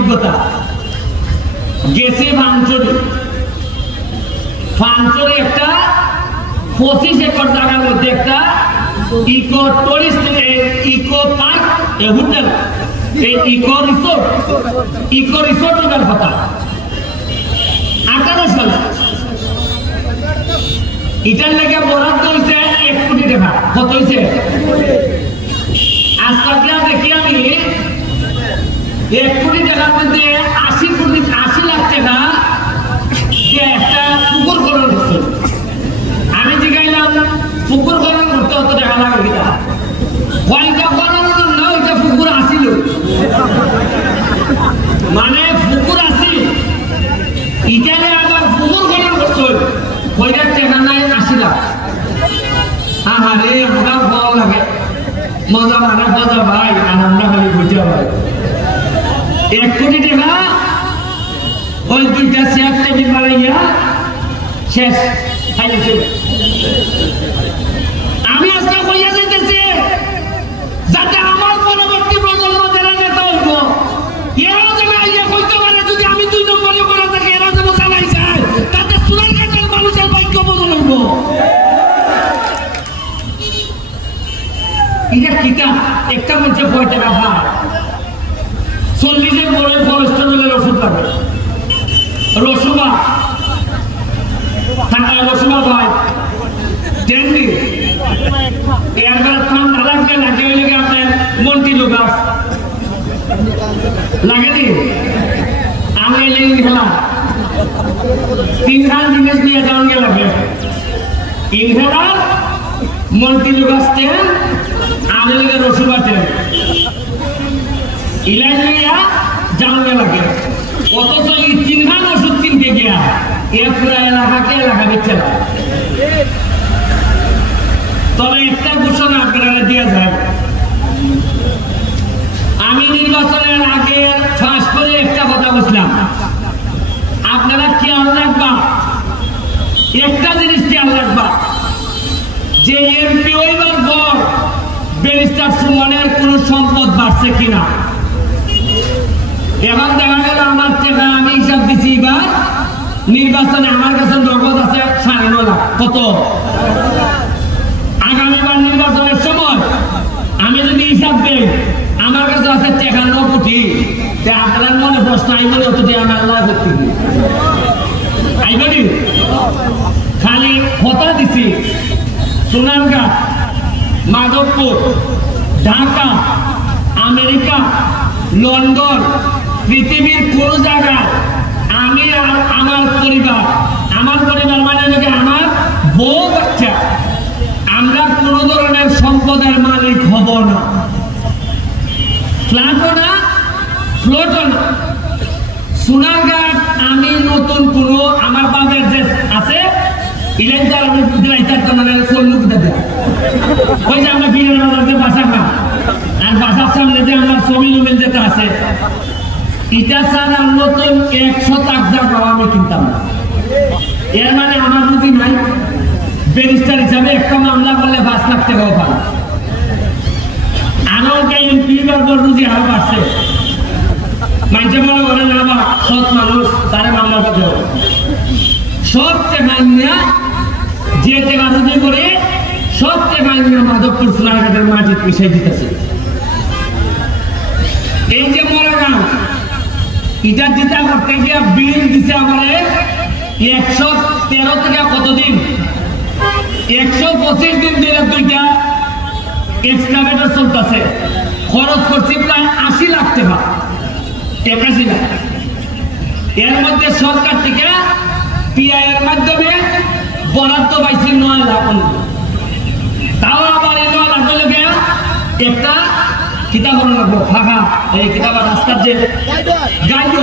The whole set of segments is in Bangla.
অভিজ্ঞতা গেছে ফাঞ্চরে একটা 25 একর জায়গার মধ্যে একটা eco tourist eco park hotel eco resort ওটার কথা 18 সালে এটার লেগে বরাদ্দ হয়েছে 1 কোটি টাকা। কত হয়েছে? আজকে দেখি আমি 1 কোটি টাকার মধ্যে 80 লাখ টাকা যে একটা পুকুর খনন করছে। আমি জিজ্ঞাইলাম পুকুর খনন করতে অত টাকা লাগে কিনা? কয়টা খননের জন্য ওইটা পুকুর আসিল, মানে পুকুর আসি এখানে আবার পুকুর খনন করছে কয়টা টাকা নাই 80 লাখ। আহারে আমরা ভালো লাগে, মজা মানে মজা ভাই, আর আমরা খালি বুঝা ভাই 1 কোটি টাকা ওই 2টা চেয়ার টেবিল বানাইয়া শেষ খাইছে। আমি আজকে কইয়া যাইতেছি যাতে আমার পরবর্তী প্রজন্ম যারা নেতা হইব এরাও যেন আইয়া কইতে পারে যদি আমি 2 নম্বরে করে থাকি এরা যেন চালাই যায়, তাতে সোনারঘাটের মানুষের ভাগ্য বদল হইব। এটা কিটা একটা মঞ্চে 5 টাকা ভাই 40 বড় কোলেস্টেরলের ওষুধ লাগে রসুবা ভাই 10 দিন এরবার ঠান্ডা লাগলে লাগে হইলে আপনার মন্টিলু গাছ লাগেনি। আমি লেগে গেলাম 3 খান জিনিস নিয়ে যাওয়া লাগে ইনহেলার মন্টিলু গাছ 10 আমি লেগে রসুবা 10 ইলাজ নিয়ে যাওয়া লাগে। অথচ এই 3 খান ওষুধ কিনতে গিয়া এ পুরা এলাকা দিচ্ছে না। তবে একটা ঘোষণা আপনারা দিয়ে যায়, আমি নির্বাচনের আগে ফাঁস করে একটা কথা বলছিলাম, আপনারা খেয়াল রাখবা, একটা জিনিস খেয়াল রাখবা যে এমপি হইবার পর ব্যারিস্টার সুমনের কোন সম্পদ বাড়ছে কিনা। এখন দেখা গেল আমার টাকা আমি হিসাব দিচ্ছি এবার নির্বাচনে আমার কাছে নগদ আছে 9.5 লাখ। কত? আগামীবার নির্বাচনের সময় আমি যদি হিসাব দেই আমার কাছে আছে টাকা 9 কোটি, আপনার মনে প্রশ্ন আইব অত আমি আল্লাহ করতে আইবনি। খালি কথা দিছি সোনারঘাট, মাধবপুর, ঢাকা, আমেরিকা, লন্ডন, পৃথিবীর কোন জায়গায় আমি আর আমার পরিবার মানে আমার বউ বাচ্চা আমরা কোন ধরনের সম্পদের মালিক হব না, ফ্ল্যাটও না ফ্লোটও না। সোনারঘাট আমি নতুন কোন আমার বাবার যে আছে ইলেকট্রাল আমি দিলাইতার মানে সল্লুক দেয় ওই যে আমরা বিয়ের বাজার যে বাসা খাম আর বাসার সামনে যে আমার সমিল যেটা আছে এটা ছাড়া নতুন 100 জায়গা আমি কিনতাম না। এর মানে আমার বুঝি নাই ব্যারিস্টার হিসাবে একটা মামলা করলে 5 লাখ টাকাও পাই। আরো এমপি রুজি আরো বাড়ছে। মানছে মনে করে না বা সৎ মানুষ তারা মামলা করতে হবে। সব টাকা নিয়ে যে টাকা রুজি করে সব টাকা নিয়ে মাধবপুর সোনারঘাটের মাটি মিশাই দিতেছে। এই যে মরাগাঁও এটা যেটা করতে গিয়ে বিল দিছে আমার 113 থেকে কতদিন 125 দিন ধরে 2টা এক্সকাভেটর চলতেছে। খরচ করছি প্রায় 80 লাখ টাকা, 81 লাখ। এর মধ্যে সরকার থেকে পিআইয়ের মাধ্যমে বরাদ্দ পাইছি 9 লাখ। তাও আবার এই 9 লাখ হলে একটা কিতাব লাগবো ফাঁকা এই কিতাব রাস্তার যে গাইড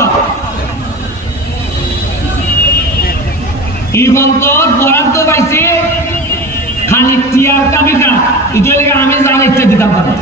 বরাদ্দ পাইছি খালি টিয়ার কাবিটা এটা আমি জানা ইচ্ছা দিতাম পারে।